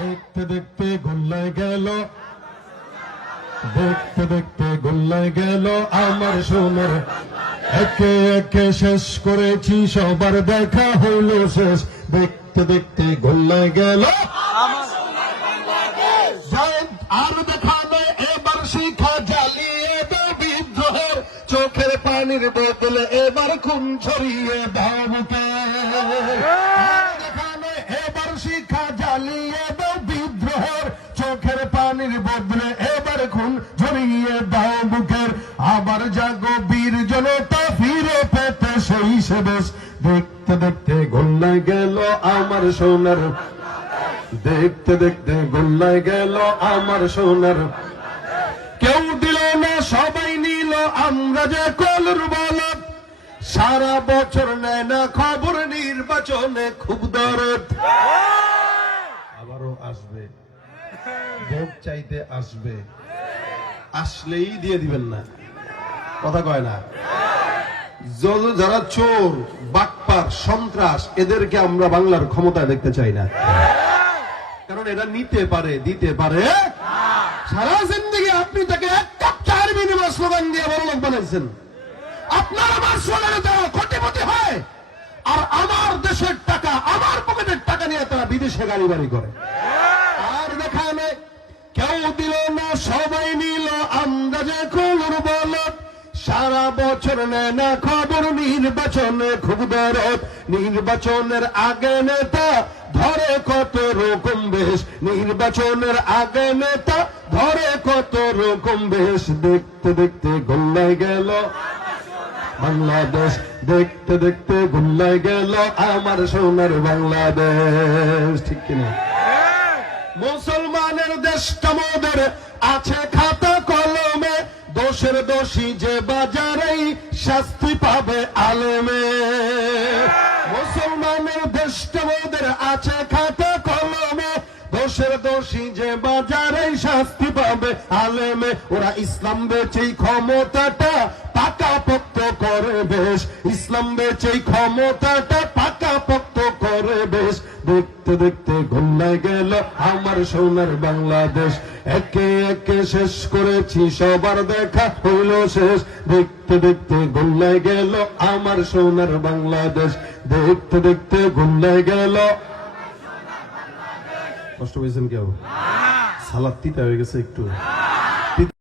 দেখতে দেখতে গোল্লায় গেল, দেখতে দেখতে গোল্লায় গেল আমার সোনার। একে একে শেষ করেছি সবার দেখা হইল শেষ, দেখতে দেখতে গোল্লায় গেল আর দেখাবে এবার শিখা জ্বালিয়ে দাও বিদ্রোহের চোখের পানির বদলে এবার খুন ছড়িয়ে দাও বুকে। দেখাবে এবার শিখা জ্বালিয়ে দাও বিদ্রোহের চোখের পানির বদলে এবার খুন ছড়িয়ে দাও বুকের। আবার জাগো বীর জনতা ফিরে পেতে সেই সে দেশ, দেখতে দেখতে গোল্লায় গেল আমার সোনার। দেখতে দেখতে গোল্লায় গেল আমার সোনার। কেউ দিল না সবাই নিল আমরা যে কলর বলদ, সারা বছর নেয় না খবর নির্বাচনে খুব দরদ। আবারও আসবে, ভোট চাইতে আসবে, আসলেই দিয়ে দিবেন না, কথা কয় না। যারা চোর বাটপার সন্ত্রাস এদেরকে আমরা বাংলার ক্ষমতায় দেখতে চাই না, কারণ এরা নিতে পারে দিতে পারে। সারা জিন্দগি আপনি তাকে এক কাপ চায়ের বিনিময়ে স্লোগান দিয়ে বড় লোক বানাইছেন। আপনার আমার স্লোগানে তারা কোটিপতি হয়, আর আমার দেশের টাকা আমার পকেটের টাকা নিয়ে তারা বিদেশে গাড়ি বাড়ি করে। আর দেখানে কেউ দিল না সবাই নিল আমরা যে কলর বলদ, সারা বছর নেয় না খবর নির্বাচনে খুব দরদ। নির্বাচনের আগে নেতা ধরে কত রকম বেশ, নির্বাচনের আগে নেতা ধরে কত রকম বেশ। দেখতে দেখতে গোল্লায় গেল বাংলাদেশ, দেখতে দেখতে গোল্লায় গেল আমার সোনার বাংলাদেশ। ঠিক কিনা? মুসলমানের দেশটা মোদের আছে খাতা কলমে, দোষের দোষী যে বাজারেই শাস্তি পাবে আলেমে। মুসলমানের দেশটা মোদের আছে খাতা কলমে, দোষের দোষী যে বাজারেই শাস্তি পাবে আলেমে। ওরা ইসলাম বেচেই ক্ষমতাটা পাকাপোক্ত করে বেশ, ইসলাম বেচেই ক্ষমতাটা পাকাপোক্ত করে বেশ। দেখতে দেখতে গোল্লায় গেল আমার সোনার বাংলাদেশ, একে একে শেষ করেছি সবার দেখা হইল শেষ। দেখতে দেখতে গোল্লায় গেল আমার সোনার বাংলাদেশ, দেখতে দেখতে গোল্লায় গেল। কষ্ট পেয়েছেন কেউ? সালাদ তিতা হয়ে গেছে একটু।